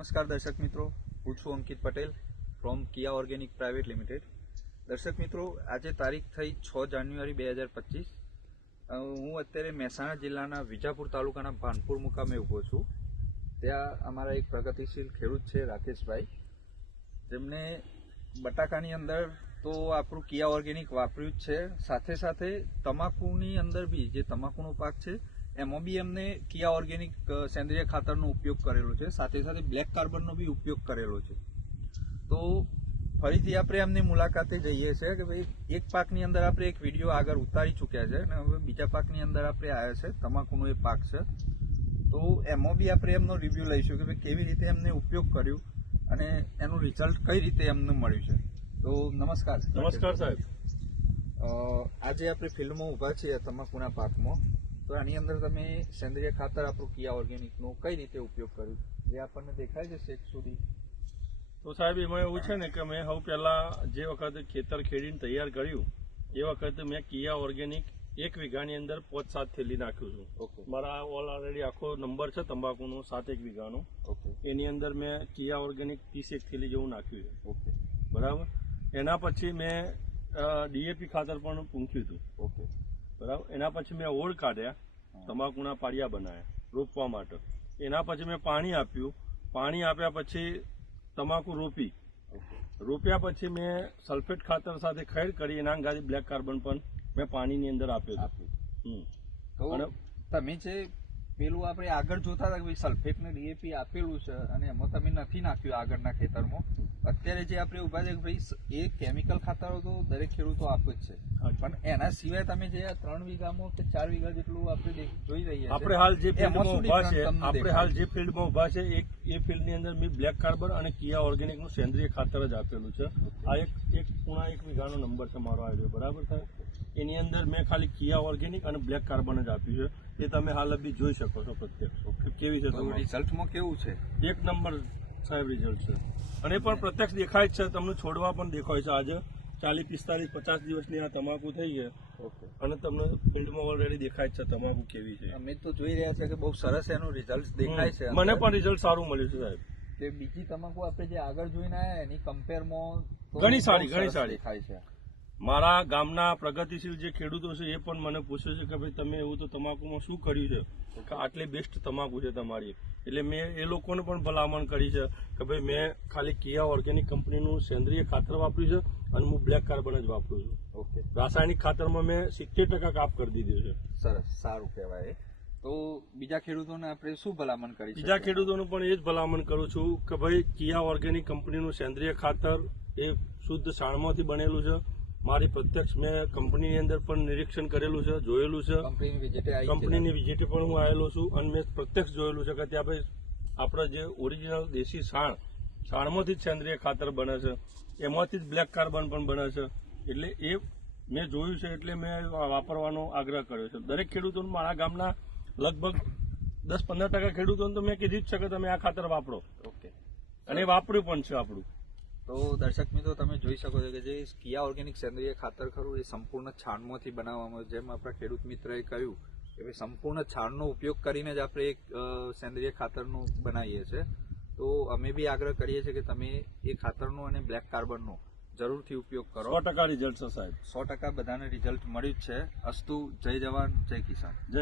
નમસ્કાર દર્શક મિત્રો, હું છું Ankit Patel from Kia organic private limited. દર્શક મિત્રો, આજે તારીખ થઈ 6 જાન્યુઆરી 2025. હું અત્યારે મહેસાણા જિલ્લાના વિજાપુર તાલુકાના ભાનપુર મુકામે ઊભો છું. ત્યાં અમારા એક પ્રગતિશીલ ખેડૂત છે રાકેશભાઈ, જેમને બટાકાની અંદર તો આપણું કિયા ઓર્ગેનિક વાપર્યું જ છે, સાથે સાથે તમાકુની અંદર બી જે તમાકુનો પાક છે એમાં બી એમને કિયા ઓર્ગેનિક સેન્દ્રિય ખાતરનો ઉપયોગ કરેલો છે, સાથે સાથે બ્લેક કાર્બનનો બી ઉપયોગ કરેલો છે. તો ફરીથી આપણે એમની મુલાકાતે જઈએ છીએ કે ભાઈ એક પાકની અંદર આપણે એક વિડીયો આગળ ઉતારી ચૂક્યા છે અને હવે બીજા પાકની અંદર આપણે આવ્યા છે, તમાકુનો એ પાક છે. તો એમાં બી આપણે એમનો રિવ્યુ લઈશું કે ભાઈ કેવી રીતે એમને ઉપયોગ કર્યું અને એનું રિઝલ્ટ કઈ રીતે એમને મળ્યું છે. તો નમસ્કાર. નમસ્કાર સાહેબ. આજે આપણે ફિલ્ડમાં ઊભા છીએ તમાકુના પાકમાં. તો આની અંદર તમે સેન્દ્રિય ખાતર આપણું કિયા ઓર્ગેનિકનો કઈ રીતે ઉપયોગ કર્યું જે આપણને દેખાય છે શેક સુધી? તો સાહેબ એમાં એવું છે ને કે મેં સૌ પહેલા જે વખતે ખેતર ખેડીને તૈયાર કર્યું એ વખતે મેં કિયા ઓર્ગેનિક 1 વીઘાની અંદર 5-7 થેલી નાખ્યું છું. ઓકે. મારા ઓલરેડી આખો નંબર છે તંબાકુનો 7-1 વીઘાનો. ઓકે. એની અંદર મેં કિયા ઓર્ગેનિક 30 થેલી જેવું નાખ્યું છે. ઓકે. બરાબર. એના પછી મેં ડીએપી ખાતર પણ પૂંખ્યું હતું. ઓકે. બરાબર. એના પછી મેં ઓળ કાઢ્યા, તમાકુના પાળિયા બનાવ્યા રોપવા માટે. એના પછી મેં પાણી આપ્યું. પાણી આપ્યા પછી તમાકુ રોપી. રોપ્યા પછી મેં સલ્ફેટ ખાતર સાથે ખેડ કરી એના અંગાથી બ્લેક કાર્બન પણ મેં પાણીની અંદર આપ્યું. તો તમે જે પેલું આપણે આગળ જોતા હતા કે ભાઈ સલ્ફેટ ને ડીએપી આપેલું છે અને એમાં તમે નથી નાખ્યું આગળના ખેતરમાં, અત્યારે જે આપણે ઉભા છે કે ભાઈ એ કેમિકલ ખાતરો તો દરેક ખેડૂતો આપે જ છે, પણ એના સિવાય તમે જે 3 વીઘામાં કે 4 વીઘા જેટલું આપણે જોઈ રહ્યા છીએ, આપણે હાલ જે ફિલ્ડમાં ઉભા છે એ ફિલ્ડની અંદર મેં બ્લેક કાર્બન અને કિયા ઓર્ગેનિકનું સેન્દ્રિય ખાતર જ આપેલું છે. આ એક પૂણા 1 વીઘાનો નંબર છે મારો આઈડિયો. બરાબર થાય. એની અંદર મેં ખાલી કિયા ઓર્ગેનિક અને બ્લેક કાર્બન જ આપ્યું છે. એ તમે હાલ બી જોઈ શકો છો પ્રત્યક્ષ કેવી છે. રિઝલ્ટમાં કેવું છે? 1 નંબર સાહેબ રિઝલ્ટ છે. અને એ પણ પ્રત્યક્ષ દેખાય જ છે, તમને છોડવા પણ દેખાય છે. આજે 40-45-50 દિવસની આ તમાકુ થઈ છે અને તમને ફિલ્ડમાં ઓલરેડી દેખાય જ છે તમાકુ કેવી છે. અમે તો જોઈ રહ્યા છે કે બહુ સરસ એનું રિઝલ્ટ દેખાય છે. મને પણ રિઝલ્ટ સારું મળ્યું છે સાહેબ. કે બીજી તમાકુ આપણે જે આગળ જોઈને આવ્યા એની કમ્પેરમાં ઘણી સારી દેખાય છે. મારા ગામના પ્રગતિશીલ જે ખેડૂતો છે એ પણ મને પૂછે છે કે ભાઈ તમે એવું તો તમાકુમાં શું કર્યું છે કે આટલી બેસ્ટ તમાકુ છે તમારી. એટલે મેં એ લોકોને પણ ભલામણ કરી છે કે ભાઈ મેં ખાલી કિયા ઓર્ગેનિક કંપનીનું સેન્દ્રિય ખાતર વાપર્યું છે અને હું બ્લેક કાર્બન જ વાપરું છું. ઓકે. રાસાયણિક ખાતરમાં મેં 70% કાપ કરી દીધું છે. સરસ, સારું કહેવાય. તો બીજા ખેડૂતોને આપણે શું ભલામણ કરી? બીજા ખેડૂતોને પણ એ જ ભલામણ કરું છું કે ભાઈ કિયા ઓર્ગેનિક કંપનીનું સેન્દ્રિય ખાતર એ શુદ્ધ છાણમાંથી બનેલું છે. મારી પ્રત્યક્ષ મેં કંપનીની અંદર પણ નિરીક્ષણ કરેલું છે, જોયેલું છે. કંપનીની વિઝિટે પણ હું આવેલો છું અને મેં પ્રત્યક્ષ જોયેલું છે કે ત્યાં ભાઈ આપણે જે ઓરિજિનલ દેશી છાણમાંથી જ સેન્દ્રિય ખાતર બને છે, એમાંથી જ બ્લેક કાર્બન પણ બને છે. એટલે એ મેં જોયું છે એટલે મેં વાપરવાનો આગ્રહ કર્યો છે. દરેક ખેડૂતોને મારા ગામના લગભગ 10-15% ખેડૂતોને તો મેં કીધું જ છે કે તમે આ ખાતર વાપરો. ઓકે. અને વાપર્યું પણ છે આપણું. તો દર્શક મિત્રો, તમે જોઈ શકો છો કે જે કિયા ઓર્ગેનિક સેન્દ્રિય ખાતર ખરું એ સંપૂર્ણ છાણમાંથી બનાવવામાં, જેમ આપણા ખેડૂત મિત્રએ કહ્યું કે ભાઈ સંપૂર્ણ છાણનો ઉપયોગ કરીને જ આપણે એક સેન્દ્રિય ખાતરનું બનાવીએ છીએ. તો અમે બી આગ્રહ કરીએ છીએ કે તમે એ ખાતરનો અને બ્લેક કાર્બનનો જરૂરથી ઉપયોગ કરો. 100% રિઝલ્ટ છે સાહેબ. 100% બધાને રિઝલ્ટ મળ્યું જ છે. અસ્તુ. જય જવાન, જય કિસાન. જય